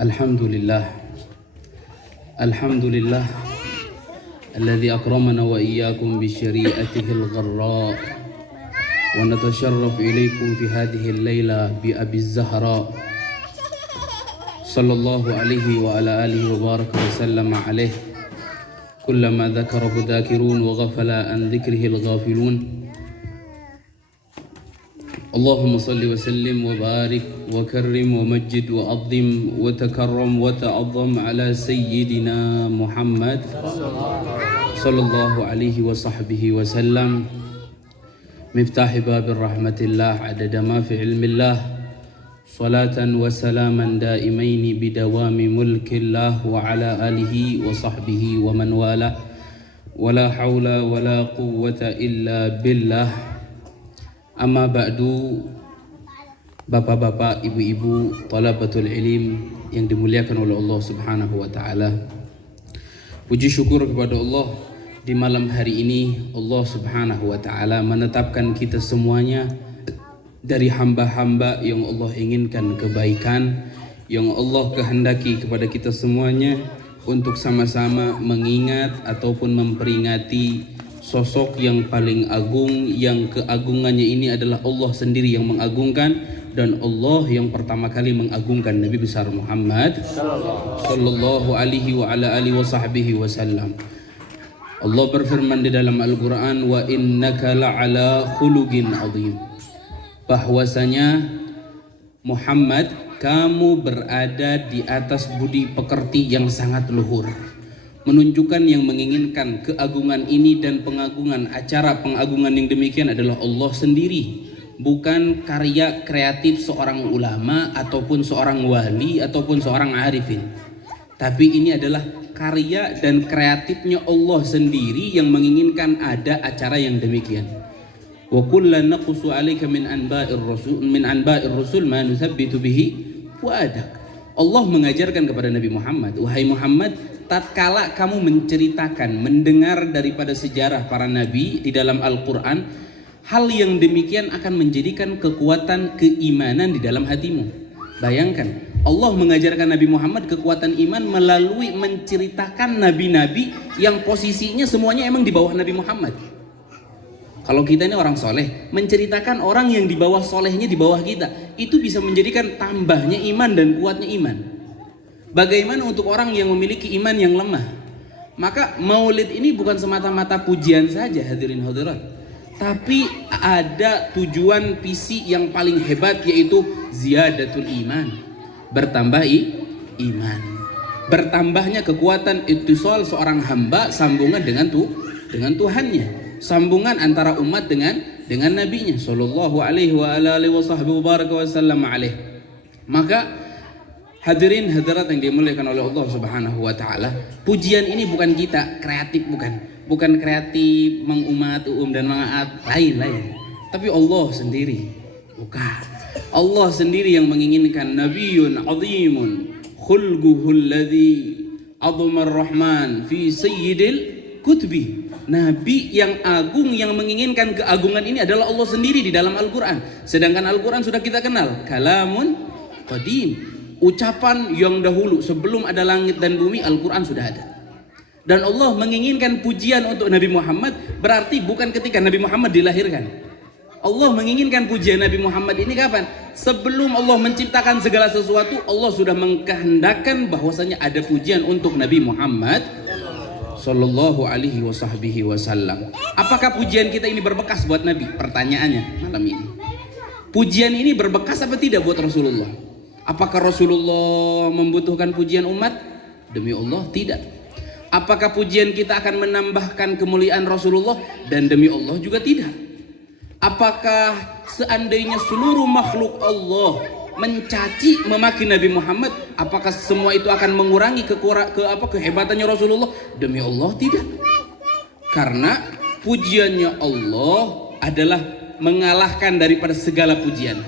Alhamdulillah. Alhamdulillah alladzi akramana wa iyyakum bi syari'atihi al-gharra wa natasharraf ilaykum fi hadhihi al-laila bi Abi Zahra sallallahu alaihi wa ala alihi wa baraka wa sallama alaihi kullama dzakarahu dzakirun wa ghafala an dzikrihi al-ghafilun. Allahumma salli wa sallim wa barik wa karrim wa majid wa azim wa takarram wa ta'azzam ala sayyidina Muhammad sallallahu alaihi wa sahbihi wa sallam. Miftahi babir rahmatillah adada ma fi ilmillah, salatan wa salaman daimaini bidawami mulkillah wa ala alihi wa sahbihi wa man wala, wala hawla wala quwwata illa billah. Amma ba'du, bapak-bapak, ibu-ibu, talabatul ilim yang dimuliakan oleh Allah Subhanahu wa taala. Puji syukur kepada Allah, di malam hari ini Allah Subhanahu wa taala menetapkan kita semuanya dari hamba-hamba yang Allah inginkan kebaikan, yang Allah kehendaki kepada kita semuanya untuk sama-sama mengingat ataupun memperingati sosok yang paling agung, yang keagungannya ini adalah Allah sendiri yang mengagungkan, dan Allah yang pertama kali mengagungkan Nabi besar Muhammad sallallahu alaihi wa ala alihi wa sahbihi wasallam. Allah berfirman di dalam Al-Quran, wa innaka la'ala khuluqin azim, bahwasanya Muhammad, kamu berada di atas budi pekerti yang sangat luhur. Menunjukkan yang menginginkan keagungan ini dan pengagungan, acara pengagungan yang demikian adalah Allah sendiri, bukan karya kreatif seorang ulama ataupun seorang wali ataupun seorang arifin. Tapi ini adalah karya dan kreatifnya Allah sendiri yang menginginkan ada acara yang demikian. Wa kullan naqussu 'alaika min anba'ir rusul ma nuthabbitu bihi fuadak. Allah mengajarkan kepada Nabi Muhammad, wahai Muhammad, tatkala kamu menceritakan, mendengar daripada sejarah para nabi di dalam Al-Quran, hal yang demikian akan menjadikan kekuatan keimanan di dalam hatimu. Bayangkan, Allah mengajarkan Nabi Muhammad kekuatan iman melalui menceritakan nabi-nabi yang posisinya semuanya emang di bawah Nabi Muhammad. Kalau kita ini orang soleh, menceritakan orang yang di bawah solehnya di bawah kita, itu bisa menjadikan tambahnya iman dan kuatnya iman. Bagaimana untuk orang yang memiliki iman yang lemah? Maka maulid ini bukan semata-mata pujian saja, hadirin hadirat, tapi ada tujuan visi yang paling hebat, yaitu ziyadatul iman, bertambah iman, bertambahnya kekuatan ittisal seorang hamba, sambungan dengan Tuhannya, sambungan antara umat dengan nabinya sallallahu alaihi wa alihi wasallam. Maka hadirin hadirat yang dimuliakan oleh Allah Subhanahu wa taala, pujian ini bukan kita kreatif, bukan kreatif Mang Umat, dan Mang Aat, lain, tapi Allah sendiri. Bukan, Allah sendiri yang menginginkan nabiyyun azimun khulquhul ladzi azmar rahman fi sayyidil kutbi. Nabi yang agung yang menginginkan keagungan ini adalah Allah sendiri di dalam Al-Quran. Sedangkan Al-Quran sudah kita kenal, kalamun qadim, ucapan yang dahulu sebelum ada langit dan bumi, Al-Quran sudah ada. Dan Allah menginginkan pujian untuk Nabi Muhammad, berarti bukan ketika Nabi Muhammad dilahirkan. Allah menginginkan pujian Nabi Muhammad ini kapan? Sebelum Allah menciptakan segala sesuatu, Allah sudah mengkehendakkan bahwasanya ada pujian untuk Nabi Muhammad sallallahu alaihi wasallam. Apakah pujian kita ini berbekas buat Nabi? Pertanyaannya malam ini. Pujian ini berbekas apa tidak buat Rasulullah? Apakah Rasulullah membutuhkan pujian umat? Demi Allah, tidak. Apakah pujian kita akan menambahkan kemuliaan Rasulullah? Dan demi Allah juga tidak. Apakah seandainya seluruh makhluk Allah mencaci memaki Nabi Muhammad, apakah semua itu akan mengurangi kehebatannya Rasulullah? Demi Allah tidak. Karena pujiannya Allah adalah mengalahkan daripada segala pujian.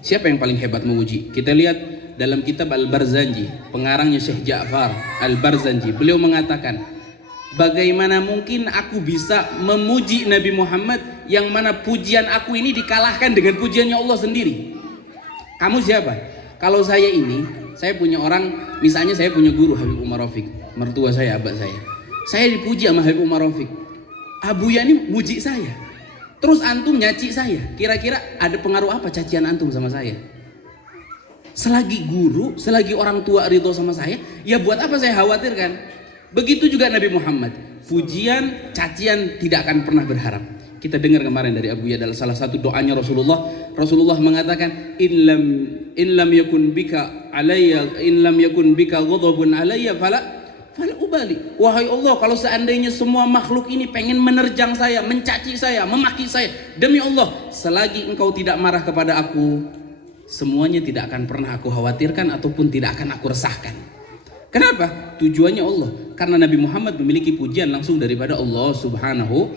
Siapa yang paling hebat memuji? Kita lihat dalam kitab Al-Barzanji, pengarangnya Syekh Ja'far Al-Barzanji, beliau mengatakan, bagaimana mungkin aku bisa memuji Nabi Muhammad yang mana pujian aku ini dikalahkan dengan pujiannya Allah sendiri? Kamu siapa? Kalau saya ini Saya punya orang, misalnya saya punya guru Habib Umar Rafiq, mertua saya, abah saya. Saya dipuji sama Habib Umar Rafiq. Abuya ini muji saya. Terus antum nyaci saya. Kira-kira ada pengaruh apa cacian antum sama saya? Selagi guru, selagi orang tua ridho sama saya, ya buat apa saya khawatirkan? Begitu juga Nabi Muhammad. Pujian, cacian tidak akan pernah berharap. Kita dengar kemarin dari Abuya adalah salah satu doanya Rasulullah. Rasulullah mengatakan, in lam yakun bika alayya, in lam yakun bika ghadabun alayya fala ubali. Wahai Allah, kalau seandainya semua makhluk ini pengen menerjang saya, mencaci saya, memaki saya, demi Allah, selagi engkau tidak marah kepada aku, semuanya tidak akan pernah aku khawatirkan ataupun tidak akan aku resahkan. Kenapa? Tujuannya Allah. Karena Nabi Muhammad memiliki pujian langsung daripada Allah Subhanahu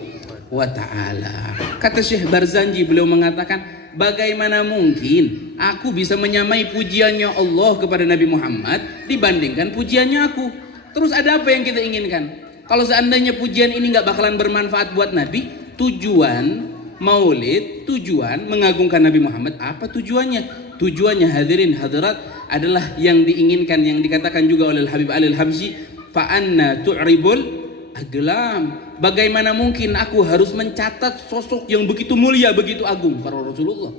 wa ta'ala. Kata Syekh Barzanji, beliau mengatakan, bagaimana mungkin aku bisa menyamai pujiannya Allah kepada Nabi Muhammad dibandingkan pujiannya aku? Terus ada apa yang kita inginkan? Kalau seandainya pujian ini gak bakalan bermanfaat buat Nabi, tujuan maulid, tujuan mengagungkan Nabi Muhammad, apa tujuannya? Tujuannya hadirin hadirat adalah yang diinginkan, yang dikatakan juga oleh Habib Ali Al-Habsyi, fa'anna tu'ribul aglam. Bagaimana mungkin aku harus mencatat sosok yang begitu mulia, begitu agung, para Rasulullah.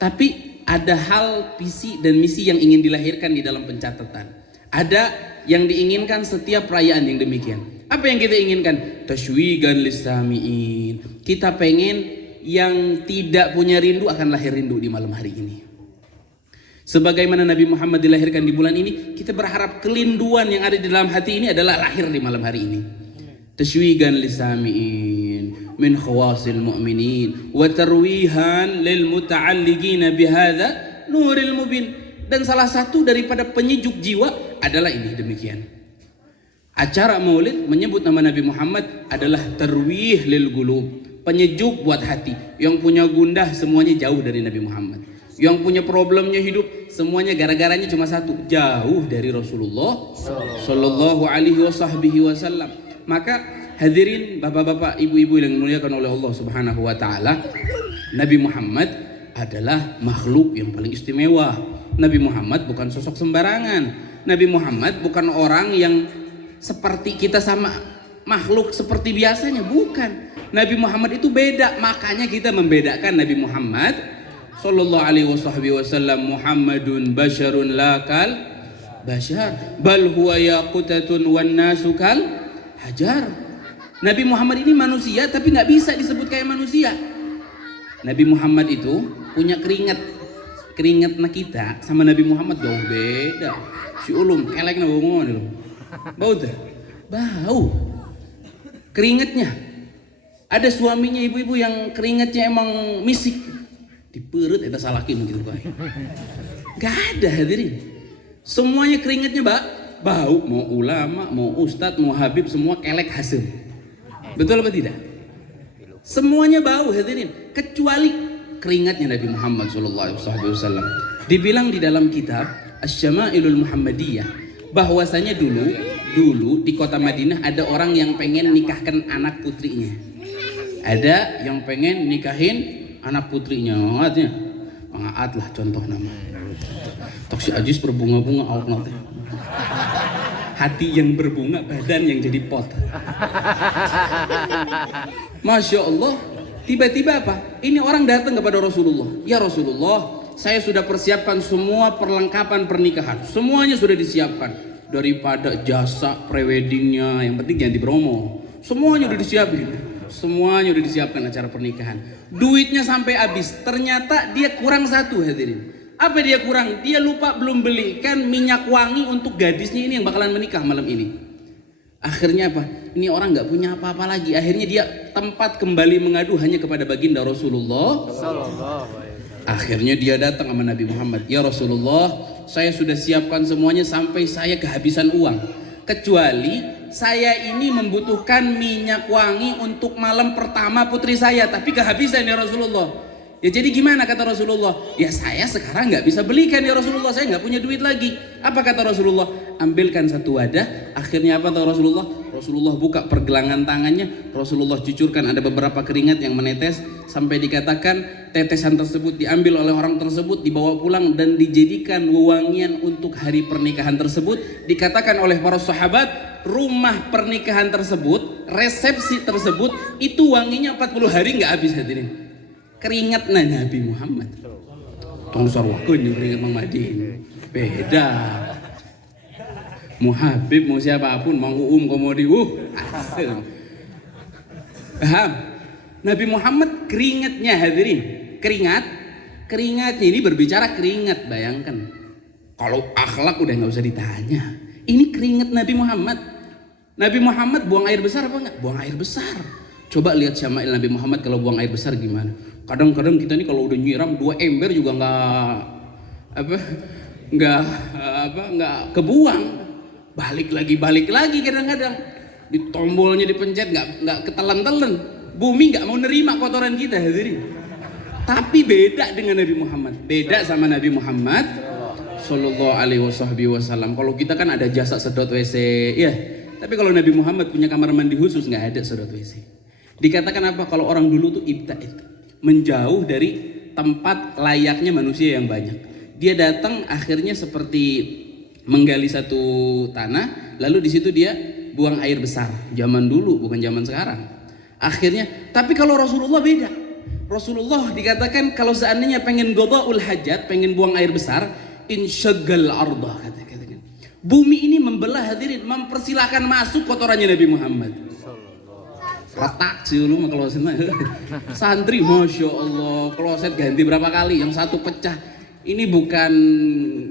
Tapi ada hal visi dan misi yang ingin dilahirkan di dalam pencatatan. Ada yang diinginkan setiap perayaan yang demikian. Apa yang kita inginkan? Tashwigan lissamiin. Kita pengen yang tidak punya rindu akan lahir rindu di malam hari ini. Sebagaimana Nabi Muhammad dilahirkan di bulan ini, kita berharap kelinduan yang ada di dalam hati ini adalah lahir di malam hari ini. Tashwigan lisami'in min khawasil mu'minin wa tarwihan lil muta'alliqina bihadza nuril mubin. Dan salah satu daripada penyejuk jiwa adalah ini demikian. Acara Maulid menyebut nama Nabi Muhammad adalah tarwih lil qulub, penyejuk buat hati. Yang punya gundah semuanya jauh dari Nabi Muhammad. Yang punya problemnya hidup semuanya gara-garanya cuma satu, jauh dari Rasulullah sallallahu alaihi wasallam. Maka hadirin bapak-bapak, ibu-ibu yang dimuliakan oleh Allah Subhanahu wa taala, Nabi Muhammad adalah makhluk yang paling istimewa. Nabi Muhammad bukan sosok sembarangan. Nabi Muhammad bukan orang yang seperti kita sama makhluk seperti biasanya, bukan. Nabi Muhammad itu beda, makanya kita membedakan Nabi Muhammad sallallahu alaihi wasallam, Muhammadun basyarun lakal basyar bal huwa yaqutatun wan nasu kal hajar. Nabi Muhammad ini manusia tapi nggak bisa disebut kayak manusia. Nabi Muhammad itu punya keringatnya kita sama Nabi Muhammad jauh beda. Si ulum kelek na ngomong loh. Bau tuh. Bau. Keringatnya. Ada suaminya ibu-ibu yang keringatnya emang misik. Di perut eta salakin gitu bae. Gak ada hadirin. Semuanya keringatnya bau, mau ulama, mau ustadz, mau habib, semua kelek hasil. Betul apa tidak? Semuanya bau hadirin, kecuali keringatnya Nabi Muhammad SAW. Dibilang di dalam kitab Asy-Syama'ilul Muhammadiyah bahwasanya dulu di kota Madinah ada orang yang pengen nikahkan anak putrinya. Ada yang pengen nikahin anak putrinya, artinya Aat lah contoh nama. Tok si Ajis berbunga-bunga awak nate. Hati yang berbunga, badan yang jadi pot. Masya Allah, tiba-tiba apa? Ini orang datang kepada Rasulullah. Ya Rasulullah, saya sudah persiapkan semua perlengkapan pernikahan. Semuanya sudah disiapkan. Daripada jasa preweddingnya, yang penting jangan dibromo. Semuanya udah disiapin. Semuanya udah disiapkan acara pernikahan. Duitnya sampai habis. Ternyata dia kurang satu hadirin. Apa dia kurang? Dia lupa belum belikan minyak wangi untuk gadisnya ini yang bakalan menikah malam ini. Akhirnya apa? Ini orang gak punya apa-apa lagi. Akhirnya dia tempat kembali mengadu hanya kepada baginda Rasulullah. Akhirnya dia datang sama Nabi Muhammad. Ya Rasulullah, saya sudah siapkan semuanya sampai saya kehabisan uang. Kecuali saya ini membutuhkan minyak wangi untuk malam pertama putri saya, tapi kehabisan ya Rasulullah. Ya jadi gimana kata Rasulullah? Ya saya sekarang nggak bisa belikan ya Rasulullah, saya nggak punya duit lagi. Apa kata Rasulullah? Ambilkan satu wadah. Akhirnya apa kata Rasulullah? Rasulullah buka pergelangan tangannya, Rasulullah cucurkan ada beberapa keringat yang menetes. sampai dikatakan tetesan tersebut diambil oleh orang tersebut, dibawa pulang dan dijadikan wewangian untuk hari pernikahan tersebut. Dikatakan oleh para sahabat, rumah pernikahan tersebut, resepsi tersebut itu wanginya 40 hari nggak habis hadirin. Keringat Nabi Muhammad. Tong sarwakeun jeung keringat Mang Madin. Beda. Mau Habib, mau siapapun, mau komodi, paham? Nabi Muhammad keringatnya hadirin, keringatnya ini berbicara keringat, bayangkan. Kalau akhlak udah nggak usah ditanya. Ini keringat Nabi Muhammad. Nabi Muhammad buang air besar apa enggak? Buang air besar. Coba lihat Syama'il Nabi Muhammad kalau buang air besar gimana. Kadang-kadang kita nih kalau udah nyiram 2 ember juga nggak kebuang. Balik lagi kadang-kadang. Di tombolnya dipencet nggak ketelan-telan. Bumi nggak mau nerima kotoran kita hadirin. Tapi beda dengan Nabi Muhammad. Beda sama Nabi Muhammad Sallallahu Alaihi Wasallam. Kalau kita kan ada jasa sedot WC, ya. Tapi kalau Nabi Muhammad punya kamar mandi khusus, nggak ada sedot WC. Dikatakan apa? Kalau orang dulu tuh ibta'id, menjauh dari tempat layaknya manusia yang banyak. Dia datang akhirnya seperti menggali satu tanah, lalu di situ dia buang air besar. Zaman dulu, bukan zaman sekarang. Akhirnya, tapi kalau Rasulullah beda. Rasulullah dikatakan kalau seandainya pengen qada'ul hajat, pengen buang air besar, insyaggal arda, katakan. Bumi ini membelah hadirin, mempersilahkan masuk kotorannya Nabi Muhammad. Retak sih lu mah kloset. Santri Masya Allah, kloset ganti berapa kali, yang satu pecah. Ini bukan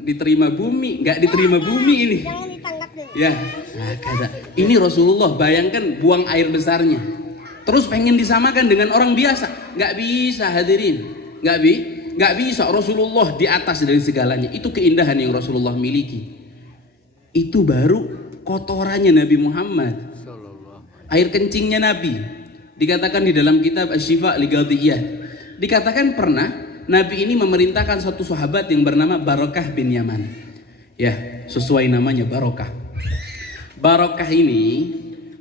diterima bumi, nggak diterima bumi ini. Jangan ditangkap dulu. Ya, nah, kata ini Rasulullah, bayangkan buang air besarnya. Terus pengen disamakan dengan orang biasa, nggak bisa hadirin, nggak bisa. Rasulullah di atas dari segalanya. Itu keindahan yang Rasulullah miliki. Itu baru kotorannya Nabi Muhammad. Air kencingnya Nabi. Dikatakan di dalam kitab Asy-Syifa li Ghadiyah. Dikatakan pernah Nabi ini memerintahkan satu sahabat yang bernama Barokah bin Yaman. Ya, sesuai namanya Barokah. Barokah ini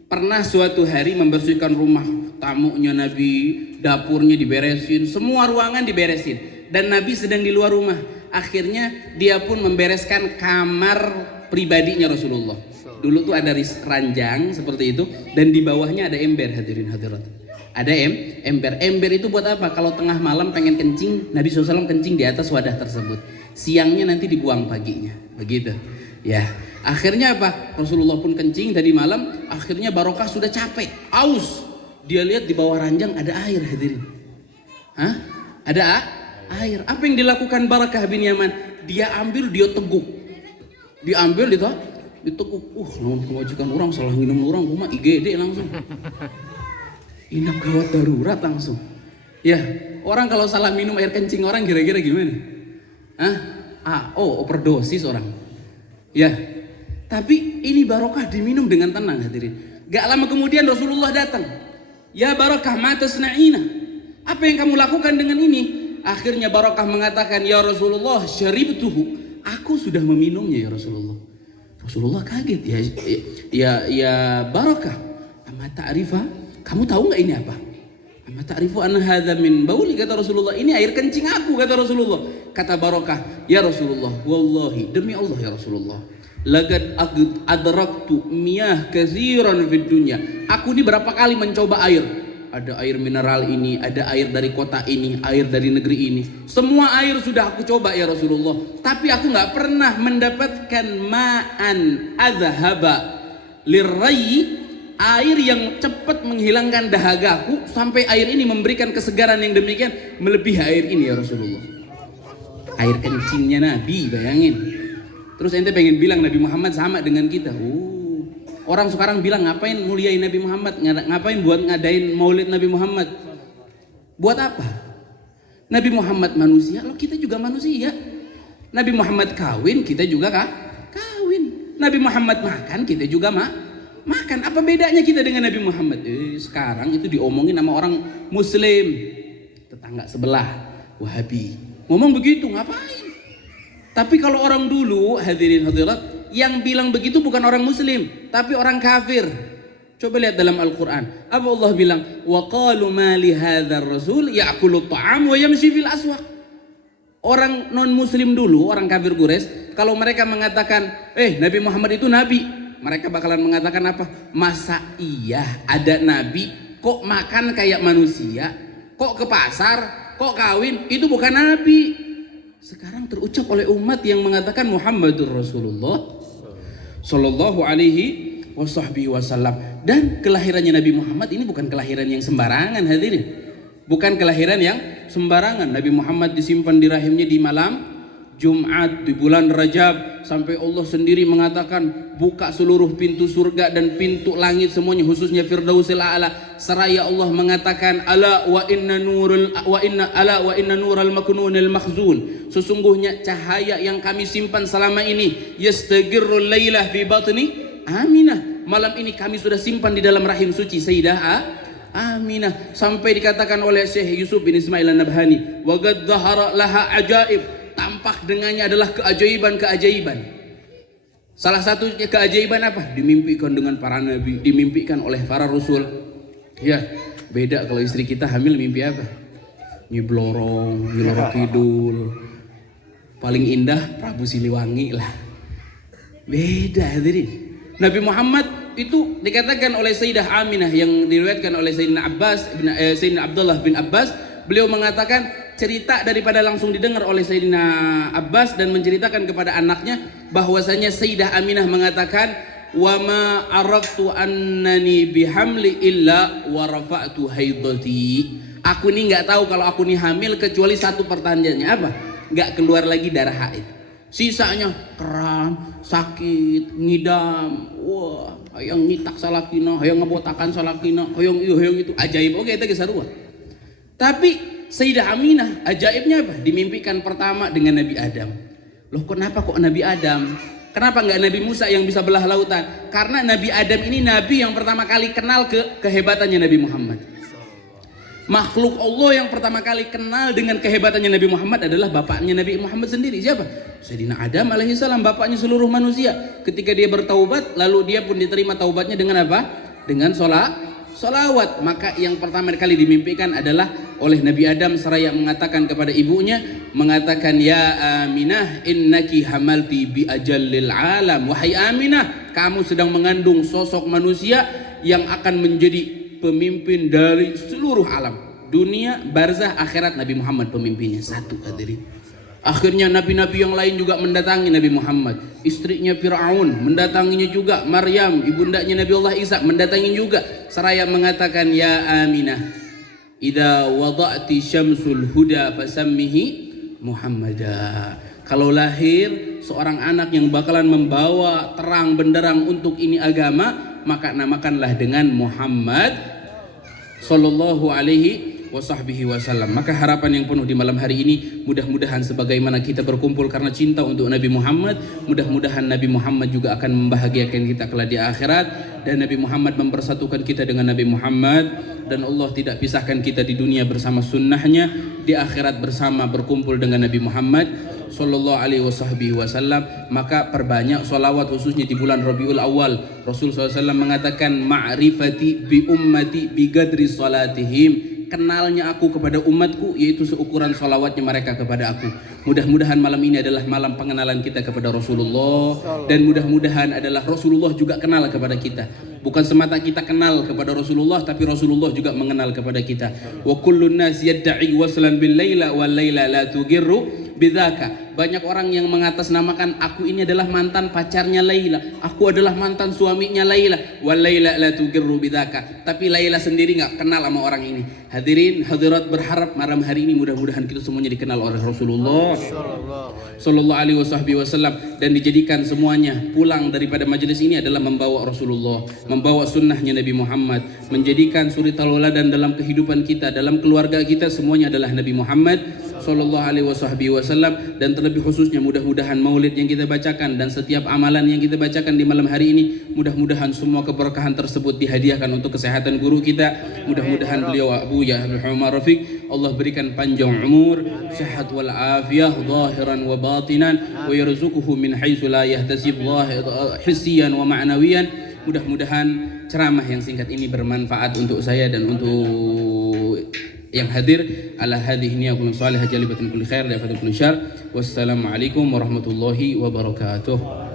pernah suatu hari membersihkan rumah tamunya Nabi, dapurnya diberesin, semua ruangan diberesin. Dan Nabi sedang di luar rumah. Akhirnya dia pun membereskan kamar pribadinya Rasulullah. Dulu tuh ada ranjang seperti itu dan di bawahnya ada ember, hadirin hadirat. Ada ember. Ember itu buat apa? Kalau tengah malam pengen kencing, Nabi SAW kencing di atas wadah tersebut. Siangnya nanti dibuang paginya. Begitu. Ya. Akhirnya apa? Rasulullah pun kencing dari malam. Akhirnya Barokah sudah capek, aus. Dia lihat di bawah ranjang ada air, hadirin. Hah? Ada air. Apa yang dilakukan Barokah bin Yaman? Dia ambil, dia teguk. Diambil diteguk. Lawan kewajikan orang salah minum orang, rumah IGD langsung. Inap gawat darurat langsung. Ya, orang kalau salah minum air kencing orang kira-kira gimana? Overdosis orang. Ya, tapi ini Barokah diminum dengan tenang hadirin. Gak lama kemudian Rasulullah datang. Ya Barokah, ma tasna'ina? Apa yang kamu lakukan dengan ini? Akhirnya Barokah mengatakan, ya Rasulullah, syaribtuhu. Aku sudah meminumnya ya Rasulullah. Rasulullah kaget. Ya Barokah, amma ta'rifa? Kamu tahu nggak ini apa? Amma ta'rifu anna hadza min bauli, kata Rasulullah. Ini air kencing aku, kata Rasulullah. Kata Barokah, ya Rasulullah, wallahi, demi Allah ya Rasulullah, laqad adraktu miyah katsiran fid dunya. Aku ini berapa kali mencoba air. Ada air mineral ini, ada air dari kota ini, air dari negeri ini. Semua air sudah aku coba ya Rasulullah. Tapi aku nggak pernah mendapatkan ma'an adhaba lirrayyi, air yang cepat menghilangkan dahagaku sampai air ini memberikan kesegaran yang demikian melebihi air ini ya Rasulullah. Air kencingnya Nabi, bayangin. Terus ente pengen bilang Nabi Muhammad sama dengan kita. Orang sekarang bilang ngapain muliain Nabi Muhammad, ngapain buat ngadain maulid Nabi Muhammad. Buat apa? Nabi Muhammad manusia, loh kita juga manusia. Nabi Muhammad kawin, kita juga kawin. Nabi Muhammad makan, kita juga makan. Apa bedanya kita dengan Nabi Muhammad? Sekarang itu diomongin sama orang Muslim, tetangga sebelah, Wahabi. Ngomong begitu, ngapain? Tapi kalau orang dulu, hadirin hadirat, yang bilang begitu bukan orang Muslim, tapi orang kafir. Coba lihat dalam Al-Quran. Apa Allah bilang? Wa qalu ma li hadzal rasul ya'kulu ta'am wa yamshi fil aswaq. Orang non muslim dulu, orang kafir Quraisy, kalau mereka mengatakan, Nabi Muhammad itu nabi, mereka bakalan mengatakan apa? Masa iya ada nabi kok makan kayak manusia, kok ke pasar, kok kawin, itu bukan nabi. Sekarang terucap oleh umat yang mengatakan Muhammadur Rasulullah sallallahu alaihi wasallam. Dan kelahirannya Nabi Muhammad ini bukan kelahiran yang sembarangan, hadirin. Bukan kelahiran yang sembarangan. Nabi Muhammad disimpan di rahimnya di malam Jumat di bulan Rajab, sampai Allah sendiri mengatakan buka seluruh pintu surga dan pintu langit semuanya, khususnya Firdausil A'la. Seraya Allah mengatakan ala wa inna nural maknunil makhzun. Sesungguhnya cahaya yang kami simpan selama ini yastaghirrul lailah fi batni Aminah. Malam ini kami sudah simpan di dalam rahim suci Sayyidah Aminah. Sampai dikatakan oleh Syekh Yusuf bin Ismail An-Nabhani, wa qad dhahara laha ajaib. Tampak dengannya adalah keajaiban-keajaiban. Salah satu keajaiban apa? Dimimpikan dengan para nabi, dimimpikan oleh para rasul. Ya, beda kalau istri kita hamil mimpi apa? Nyi Blorong, Nyi Loro Kidul. Paling indah Prabu Siliwangi lah. Beda, hadirin. Nabi Muhammad itu dikatakan oleh Sayyidah Aminah yang diriwayatkan oleh Sayyidina Abdullah bin Abbas, beliau mengatakan cerita daripada langsung didengar oleh Sayyidina Abbas dan menceritakan kepada anaknya bahwasanya Sayyidah Aminah mengatakan wa ma araftu annani bihamli illa wa rafa'tu haidati. Aku nih nggak tahu kalau aku nih hamil kecuali satu pertanyaannya apa? Nggak keluar lagi darah haid. Sisanya kram, sakit, ngidam, wah, hayang nyitak salakina, hayang ngebotakan salakina, hayang itu ajaib. Oke, itu kesarua. Tapi Sayyidah Aminah ajaibnya apa? Dimimpikan pertama dengan Nabi Adam. Loh, kenapa kok Nabi Adam? Kenapa nggak Nabi Musa yang bisa belah lautan? Karena Nabi Adam ini nabi yang pertama kali kenal kehebatannya Nabi Muhammad. Makhluk Allah yang pertama kali kenal dengan kehebatannya Nabi Muhammad adalah bapaknya Nabi Muhammad sendiri. Siapa? Sayyidina Adam alaihissalam, bapaknya seluruh manusia. Ketika dia bertaubat, lalu dia pun diterima taubatnya dengan apa? Dengan solawat. Maka yang pertama kali dimimpikan adalah oleh Nabi Adam seraya mengatakan kepada ibunya, mengatakan ya Aminah innaki hamalti bi ajallil alam. Wahai Aminah, kamu sedang mengandung sosok manusia yang akan menjadi pemimpin dari seluruh alam, dunia, barzah, akhirat. Nabi Muhammad pemimpinnya satu, hadirin. Akhirnya nabi-nabi yang lain juga mendatangi Nabi Muhammad. Istrinya Fir'aun mendatanginya juga. Maryam, ibundanya Nabi Allah Isa, mendatangi juga. Seraya mengatakan ya Aminah, idza wada'ti syamsul huda fasammihi Muhammada. Kalau lahir seorang anak yang bakalan membawa terang benderang untuk ini agama, maka namakanlah dengan Muhammad sallallahu alaihi wasallam. Maka harapan yang penuh di malam hari ini, mudah-mudahan sebagaimana kita berkumpul karena cinta untuk Nabi Muhammad, mudah-mudahan Nabi Muhammad juga akan membahagiakan kita kelak di akhirat, dan Nabi Muhammad mempersatukan kita dengan Nabi Muhammad, dan Allah tidak pisahkan kita di dunia bersama sunnahnya, di akhirat bersama berkumpul dengan Nabi Muhammad sallallahu alaihi wasallam. Maka perbanyak salawat khususnya di bulan Rabiul Awal. Rasul SAW mengatakan ma'rifati bi ummati bi qadri salatihim. Kenalnya aku kepada umatku yaitu seukuran salawatnya mereka kepada aku. Mudah-mudahan malam ini adalah malam pengenalan kita kepada Rasulullah, dan mudah-mudahan adalah Rasulullah juga kenal kepada kita. Bukan semata kita kenal kepada Rasulullah, tapi Rasulullah juga mengenal kepada kita. Wa kullun nas yad'i waslan bil laila wal laila la tugirru bidzaka. Banyak orang yang mengatasnamakan aku ini adalah mantan pacarnya Laila, aku adalah mantan suaminya Laila, wal laila la tugirru bidzaka. Tapi Laila sendiri enggak kenal sama orang ini. Hadirin hadirat, berharap malam hari ini mudah-mudahan kita semuanya dikenal oleh Rasulullah sallallahu alaihi wasallam, dan dijadikan semuanya pulang daripada majelis ini adalah membawa Rasulullah, membawa sunnahnya Nabi Muhammad, menjadikan suri tauladan dalam kehidupan kita, dalam keluarga kita, semuanya adalah Nabi Muhammad sallallahu alaihi wasallam. Dan terlebih khususnya mudah-mudahan maulid yang kita bacakan dan setiap amalan yang kita bacakan di malam hari ini, mudah-mudahan semua keberkahan tersebut dihadiahkan untuk kesehatan guru kita. Mudah-mudahan beliau Abu Ya Muhammad Rafiq, Allah berikan panjang umur, sehat wal afiyah zahiran wa batinan, wa yarzuquhu min haitsu la yahtasib hissiyan wa ma'nawiyan. Mudah-mudahan ceramah yang singkat ini bermanfaat untuk saya dan untuk yang hadir. Ala hadhihi niyatul salihah jalibatun kulli khair la yafatul kulli syarr. Wassalamualaikum warahmatullahi wabarakatuh.